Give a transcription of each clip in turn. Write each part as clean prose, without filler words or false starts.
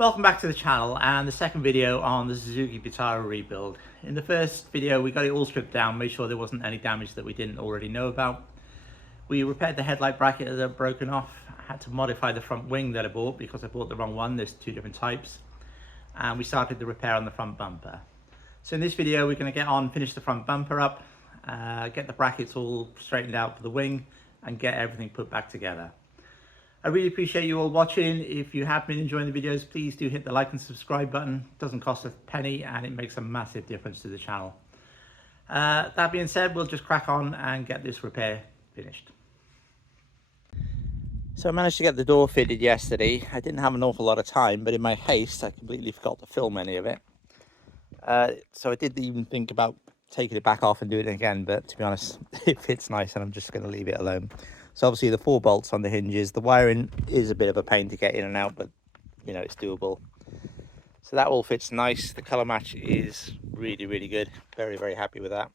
Welcome back to the channel and the second video on the Suzuki Vitara rebuild. In the first video we got it all stripped down, made sure there wasn't any damage that we didn't already know about. We repaired the headlight bracket that had broken off. I had to modify the front wing that I bought because I bought the wrong one. There's two different types. And we started the repair on the front bumper. So in this video we're going to get on, finish the front bumper up, get the brackets all straightened out for the wing and get everything put back together. I really appreciate you all watching. If you have been enjoying the videos, please do hit the like and subscribe button. It doesn't cost a penny and it makes a massive difference to the channel. That being said, we'll just crack on and get this repair finished. So I managed to get the door fitted yesterday. I didn't have an awful lot of time, but in my haste I completely forgot to film any of it. So I did even think about taking it back off and doing it again, but to be honest, it fits nice and I'm just going to leave it alone. So obviously the 4 bolts on the hinges, the wiring is a bit of a pain to get in and out, but you know, it's doable. So that all fits nice. The color match is really good. Very happy with that.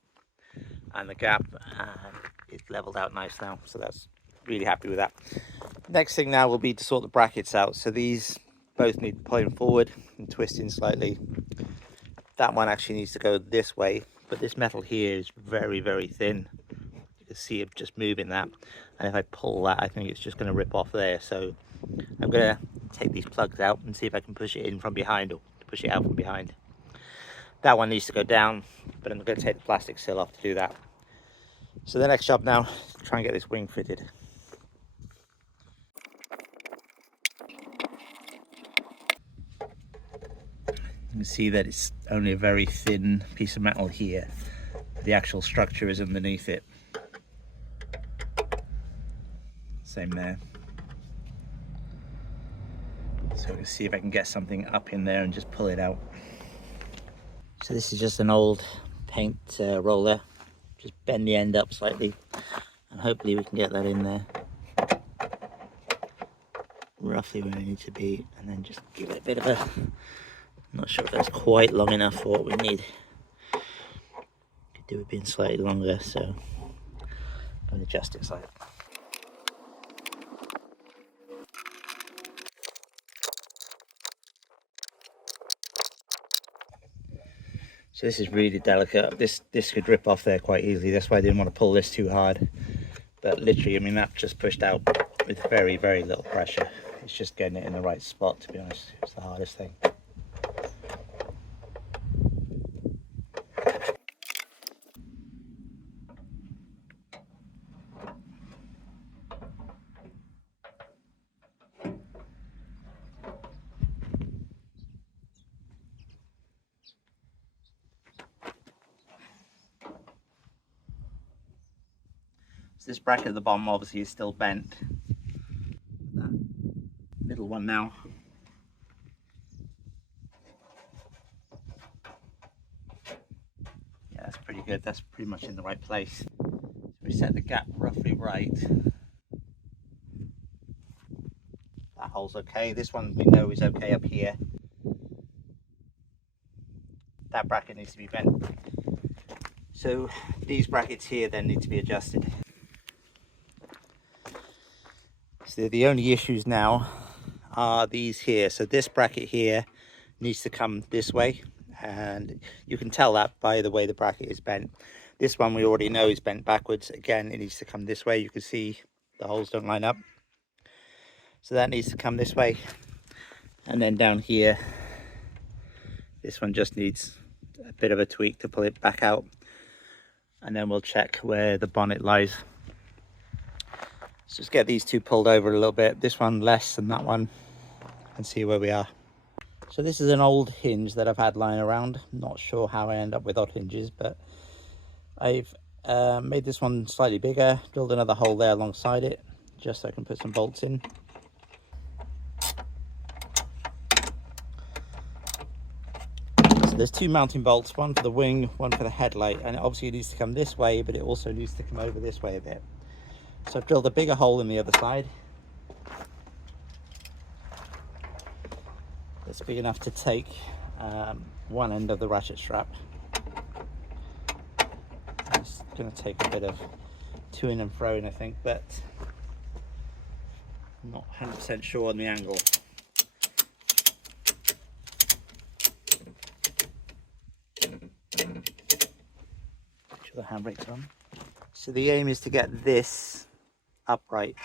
And the gap, it's leveled out nice now, so that's really happy with that. Next thing now will be to sort the brackets out. So these both need pulling forward and twisting slightly. That one actually needs to go this way, but this metal here is very thin. You can see it just moving that, and if I pull that I think it's just going to rip off there. So I'm going to take these plugs out and see if I can push it in from behind or push it out from behind. That one needs to go down, but I'm going to take the plastic seal off to do that. So the next job now is to try and get this wing fitted. You can see that it's only a very thin piece of metal here. The actual structure is underneath it. Same there. So we'll see if I can get something up in there and just pull it out. So this is just an old paint roller. Just bend the end up slightly and hopefully we can get that in there. Roughly where I need to be, and then just give it a bit of a... I'm not sure if that's quite long enough for what we need. Could do it being slightly longer, so I'm going to adjust it slightly. So this is really delicate. This could rip off there quite easily. That's why I didn't want to pull this too hard. But literally, I mean, that just pushed out with very little pressure. It's just getting it in the right spot, to be honest. It's the hardest thing. This bracket at the bottom obviously is still bent. That middle one now. Yeah, that's pretty good. That's pretty much in the right place. So we set the gap roughly right. That hole's okay. This one we know is okay up here. That bracket needs to be bent. So these brackets here then need to be adjusted. So the only issues now are these here. So this bracket here needs to come this way, and you can tell that by the way the bracket is bent. This one we already know is bent backwards. Again, it needs to come this way. You can see the holes don't line up. So that needs to come this way. And then down here, this one just needs a bit of a tweak to pull it back out. And then we'll check where the bonnet lies. Let's just get these two pulled over a little bit, this one less than that one, and see where we are. So this is an old hinge that I've had lying around. I'm not sure how I end up with odd hinges, but I've made this one slightly bigger, drilled another hole there alongside it, just so I can put some bolts in. So there's 2 mounting bolts, one for the wing, one for the headlight, and it obviously needs to come this way, but it also needs to come over this way a bit. So I've drilled a bigger hole in the other side. It's big enough to take one end of the ratchet strap. It's going to take a bit of to-in and fro-in, I think, but I'm not 100% sure on the angle. handbrake's on. So the aim is to get this upright.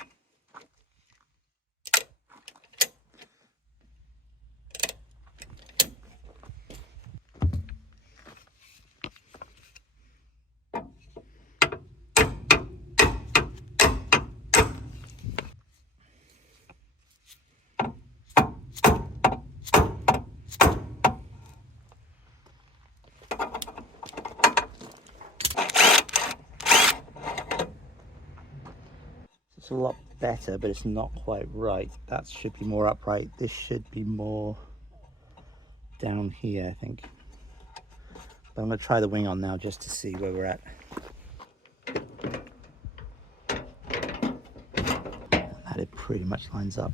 It's a lot better, but it's not quite right. That should be more upright. This should be more down here, I think. But I'm going to try the wing on now just to see where we're at. That it pretty much lines up.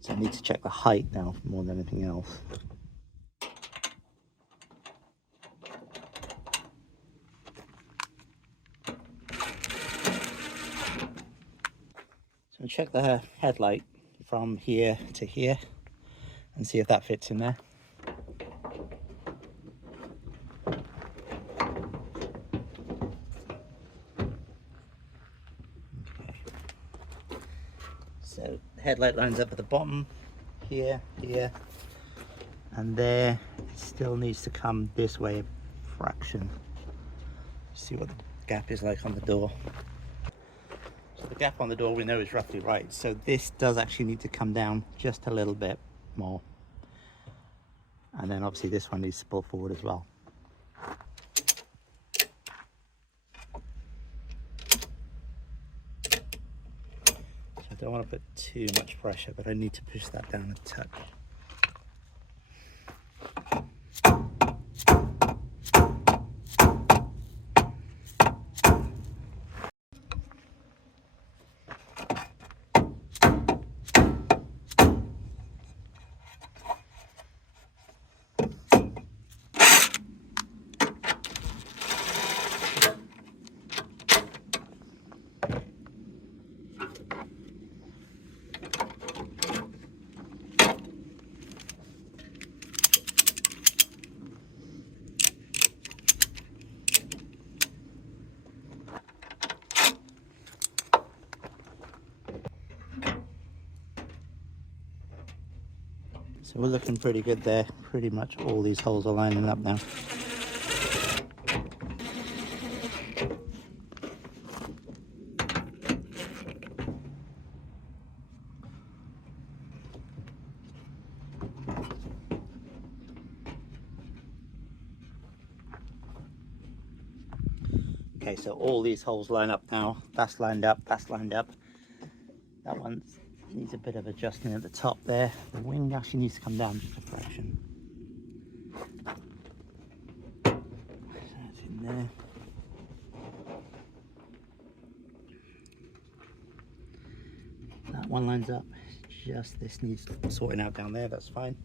So I need to check the height now more than anything else. So I'll check the headlight from here to here and see if that fits in there. So the headlight lines up at the bottom, here, here, and there. It still needs to come this way a fraction. See what the gap is like on the door. So the gap on the door we know is roughly right. So this does actually need to come down just a little bit more. And then obviously this one needs to pull forward as well. I don't want to put too much pressure, but I need to push that down a touch. So we're looking pretty good there. Pretty much all these holes are lining up now. Okay, so all these holes line up now. That's lined up, that's lined up. That one needs a bit of adjusting at the top there. The wing actually needs to come down just a fraction. So that's in there. That one lines up. Just this needs sorting out down there, that's fine.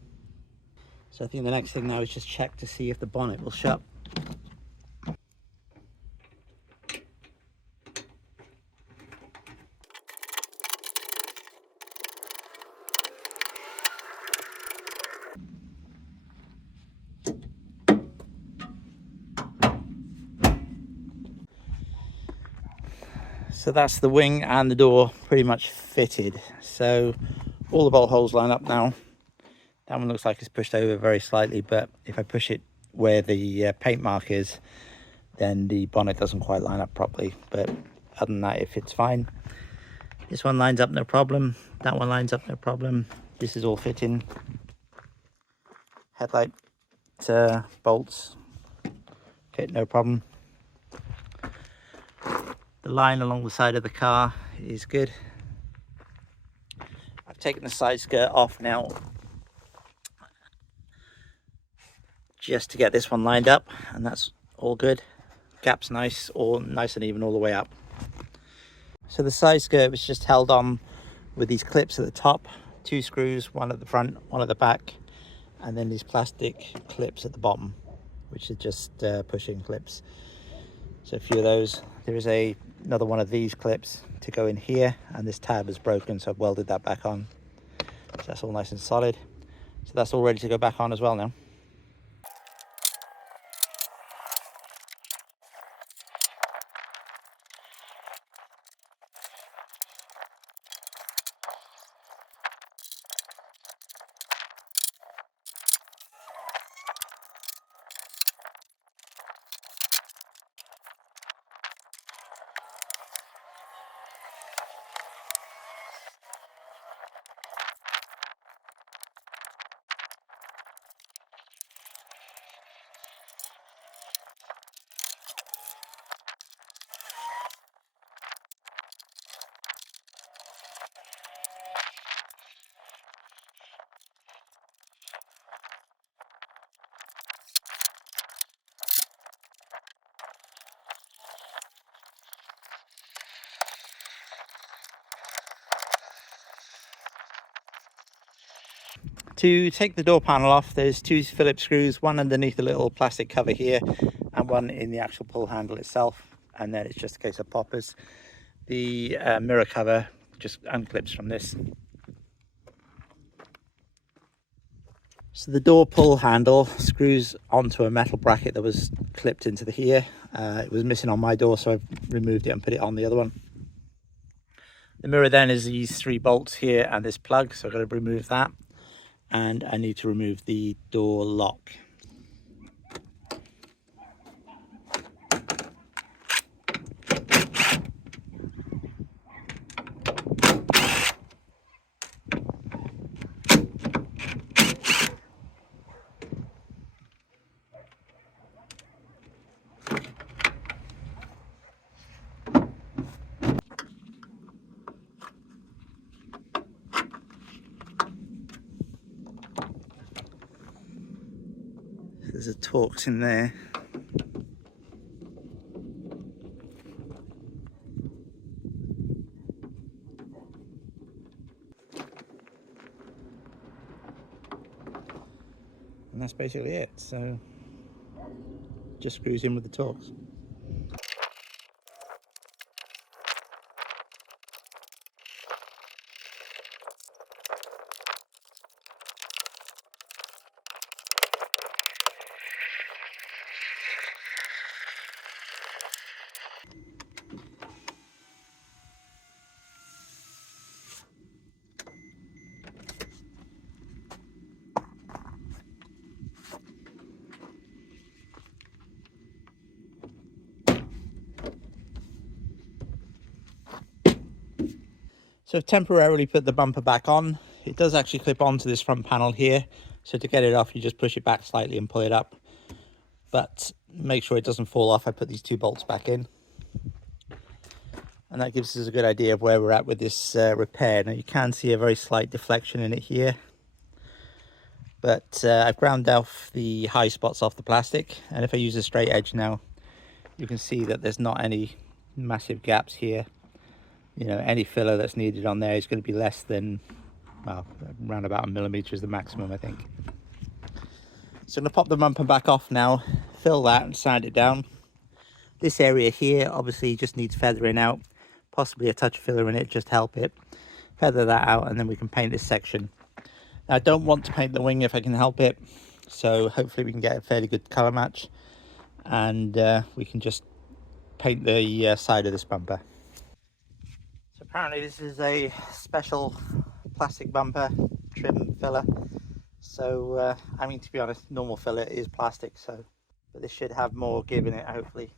So I think the next thing now is just check to see if the bonnet will shut. So that's the wing and the door pretty much fitted. So all the bolt holes line up now. That one looks like it's pushed over very slightly, but if I push it where the paint mark is, then the bonnet doesn't quite line up properly. But other than that, it fits fine. This one lines up no problem. That one lines up no problem. This is all fitting. Headlight bolts fit no problem. The line along the side of the car is good. I've taken the side skirt off now just to get this one lined up, and that's all good. Gap's nice, all nice and even all the way up. So the side skirt was just held on with these clips at the top, 2 screws, one at the front, one at the back, and then these plastic clips at the bottom, which are just pushing clips. So a few of those. There is another one of these clips to go in here, and this tab is broken, so I've welded that back on. So that's all nice and solid. So that's all ready to go back on as well now. To take the door panel off, there's two Phillips screws, one underneath the little plastic cover here and one in the actual pull handle itself, and then it's just a case of poppers. The mirror cover just unclips from this. So the door pull handle screws onto a metal bracket that was clipped into the here. It was missing on my door, so I've removed it and put it on the other one. The mirror then is these 3 bolts here and this plug, so I've got to remove that. And I need to remove the door lock. There's a Torx in there. And that's basically it. So just screws in with the Torx. So I've temporarily put the bumper back on. It does actually clip onto this front panel here. So to get it off, you just push it back slightly and pull it up. But make sure it doesn't fall off. I put these 2 bolts back in. And that gives us a good idea of where we're at with this repair. Now you can see a very slight deflection in it here. But I've ground off the high spots off the plastic. And if I use a straight edge now, you can see that there's not any massive gaps here. You know, any filler that's needed on there is going to be less than, well, around about 1 millimeter is the maximum, I think. So I'm going to pop the bumper back off now, fill that and sand it down. This area here obviously just needs feathering out, possibly a touch of filler in it, just help it. Feather that out and then we can paint this section. Now I don't want to paint the wing if I can help it, so hopefully we can get a fairly good colour match and we can just paint the side of this bumper. So apparently this is a special plastic bumper trim filler. So I mean, to be honest, normal filler is plastic, so but this should have more give in it hopefully.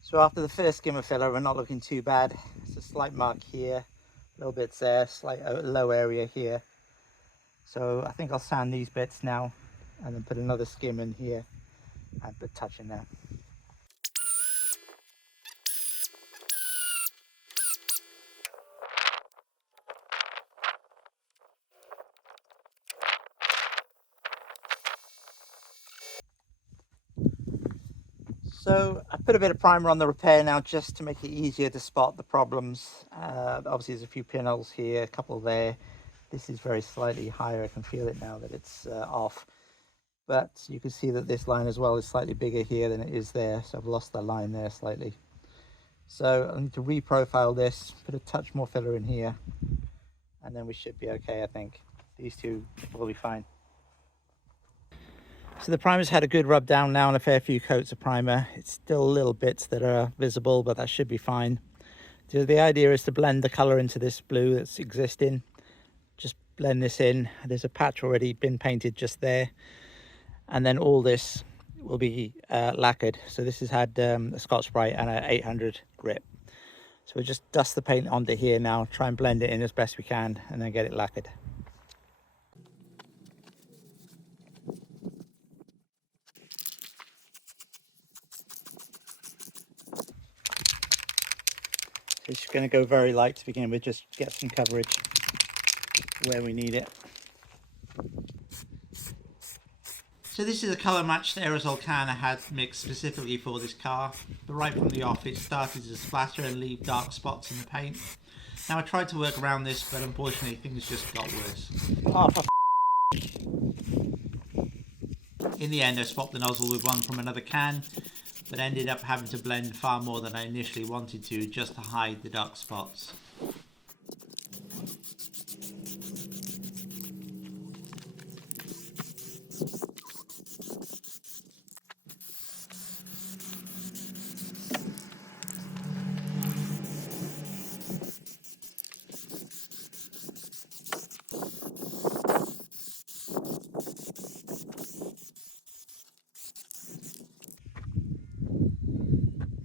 So after the first skim of filler, we're not looking too bad. It's a slight mark here, a little bit there, slight low area here. So I think I'll sand these bits now and then put another skim in here and put touch in there. So I put a bit of primer on the repair now just to make it easier to spot the problems. Obviously there's a few pinholes here, a couple there. This is very slightly higher, I can feel it now that it's off. But you can see that this line as well is slightly bigger here than it is there, so I've lost the line there slightly. So I need to reprofile this, put a touch more filler in here, and then we should be okay, I think. These two will be fine. So the primer's had a good rub down now and a fair few coats of primer. It's still little bits that are visible, but that should be fine. So the idea is to blend the colour into this blue that's existing. Just blend this in. There's a patch already been painted just there. And then all this will be lacquered. So this has had a Scotch-Brite and a 800 grip. So we'll just dust the paint onto here now, try and blend it in as best we can, and then get it lacquered. So it's going to go very light to begin with, just get some coverage where we need it. So this is a colour matched aerosol can I had mixed specifically for this car, but right from the off it started to splatter and leave dark spots in the paint. Now I tried to work around this, but unfortunately things just got worse. Oh, in the end I swapped the nozzle with one from another can, but ended up having to blend far more than I initially wanted to just to hide the dark spots.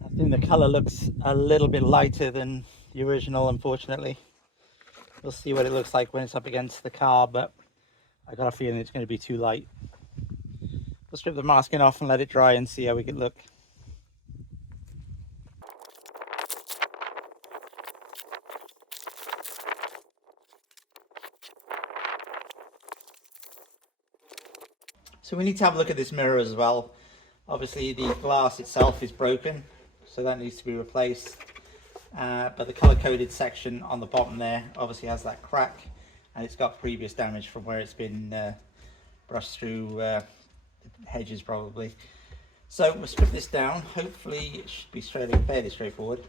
I think the colour looks a little bit lighter than the original, unfortunately. We'll see what it looks like when it's up against the car, but I got a feeling it's going to be too light. We'll strip the masking off and let it dry and see how we can look. So we need to have a look at this mirror as well. Obviously the glass itself is broken, so that needs to be replaced. But the colour coded section on the bottom there obviously has that crack, and it's got previous damage from where it's been brushed through hedges probably. So we'll strip this down. Hopefully it should be fairly straightforward.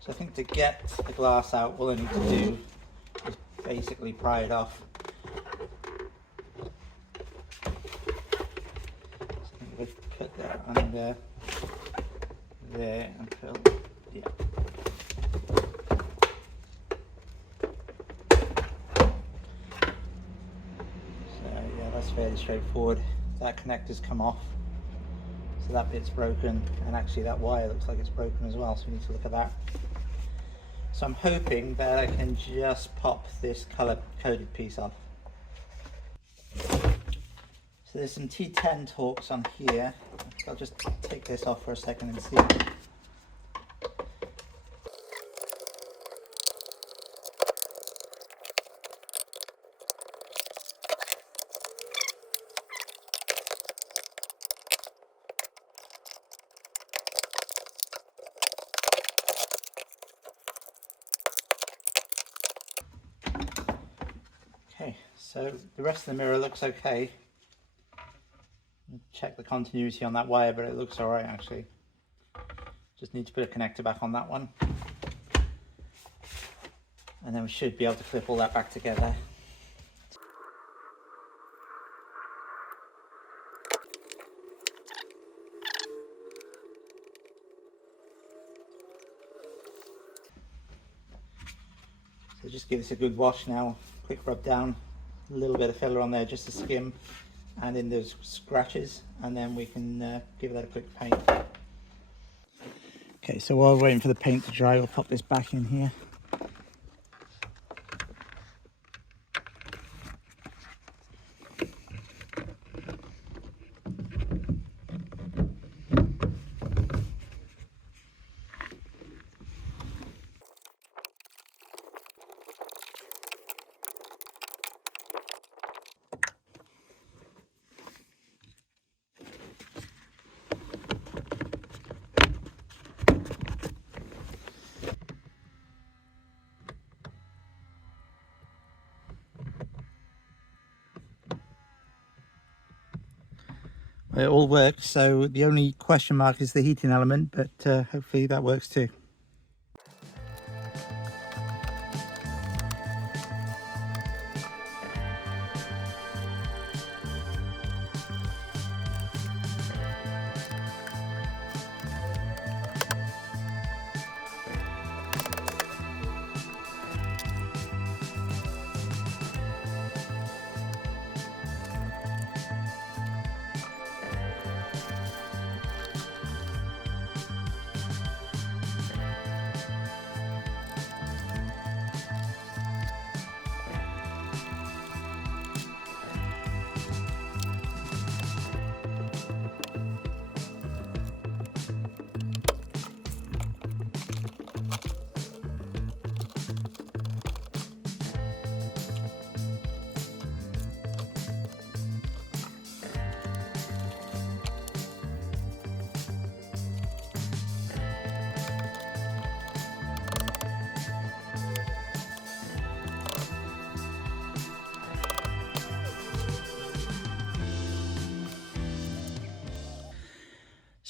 So I think to get the glass out, all I need to do is basically pry it off. Put that under there and fill, yeah. So yeah, that's fairly straightforward. That connector's come off, so that bit's broken, and actually that wire looks like it's broken as well, so we need to look at that. So I'm hoping that I can just pop this color coded piece off. So there's some T10 Torx on here. I'll just take this off for a second and see. Okay, so the rest of the mirror looks okay. Check the continuity on that wire, but it looks alright actually. Just need to put a connector back on that one, and then we should be able to clip all that back together. So just give this a good wash now, quick rub down, a little bit of filler on there just to skim, and in those scratches, and then we can give that a quick paint. Okay, so while we're waiting for the paint to dry, we'll pop this back in here. It all works, so the only question mark is the heating element, but hopefully that works too.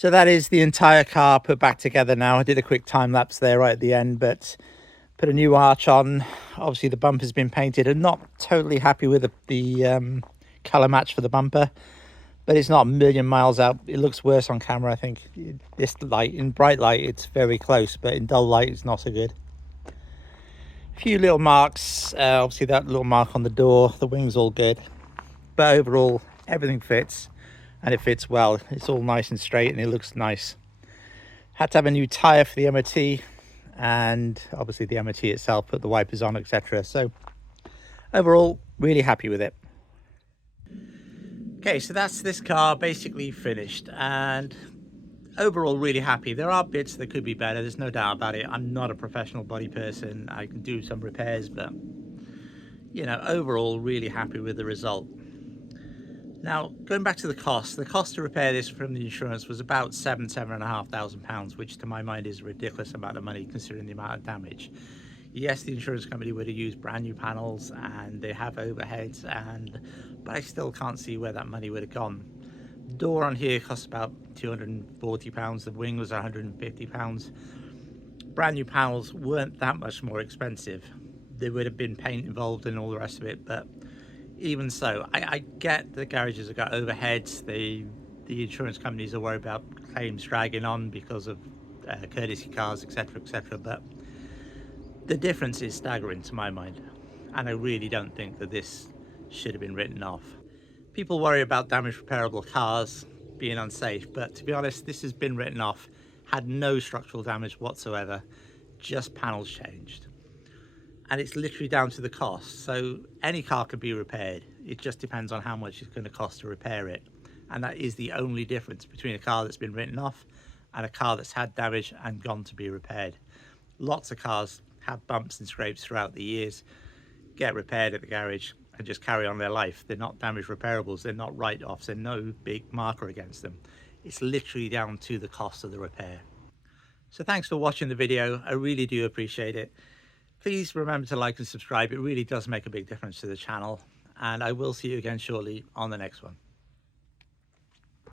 So that is the entire car put back together now. I did a quick time lapse there right at the end, but put a new arch on. Obviously the bumper's been painted. I'm not totally happy with the colour match for the bumper, but it's not a million miles out. It looks worse on camera, I think. This light, in bright light, it's very close, but in dull light, it's not so good. A few little marks. Obviously that little mark on the door, the wing's all good. But overall, everything fits, and it fits well. It's all nice and straight, and it looks nice. Had to have a new tyre for the MOT, and obviously the MOT itself put the wipers on, etc. So overall, really happy with it. Okay, so that's this car basically finished, and overall really happy. There are bits that could be better, there's no doubt about it. I'm not a professional body person. I can do some repairs, but you know, overall really happy with the result. Now, going back to the cost to repair this from the insurance was about £7,500, which to my mind is a ridiculous amount of money considering the amount of damage. Yes, the insurance company would have used brand new panels and they have overheads, but I still can't see where that money would have gone. The door on here costs about £240, the wing was £150. Brand new panels weren't that much more expensive. There would have been paint involved and all the rest of it, but even so, I get the garages have got overheads, the insurance companies are worried about claims dragging on because of courtesy cars, etc, etc, but the difference is staggering to my mind, and I really don't think that this should have been written off. People worry about damage repairable cars being unsafe, but to be honest, this has been written off, had no structural damage whatsoever, just panels changed. And it's literally down to the cost. So any car can be repaired. It just depends on how much it's going to cost to repair it. And that is the only difference between a car that's been written off and a car that's had damage and gone to be repaired. Lots of cars have bumps and scrapes throughout the years, get repaired at the garage and just carry on their life. They're not damage repairables, they're not write-offs, there's no big marker against them. It's literally down to the cost of the repair. So thanks for watching the video. I really do appreciate it. Please remember to like and subscribe. It really does make a big difference to the channel. And I will see you again shortly on the next one.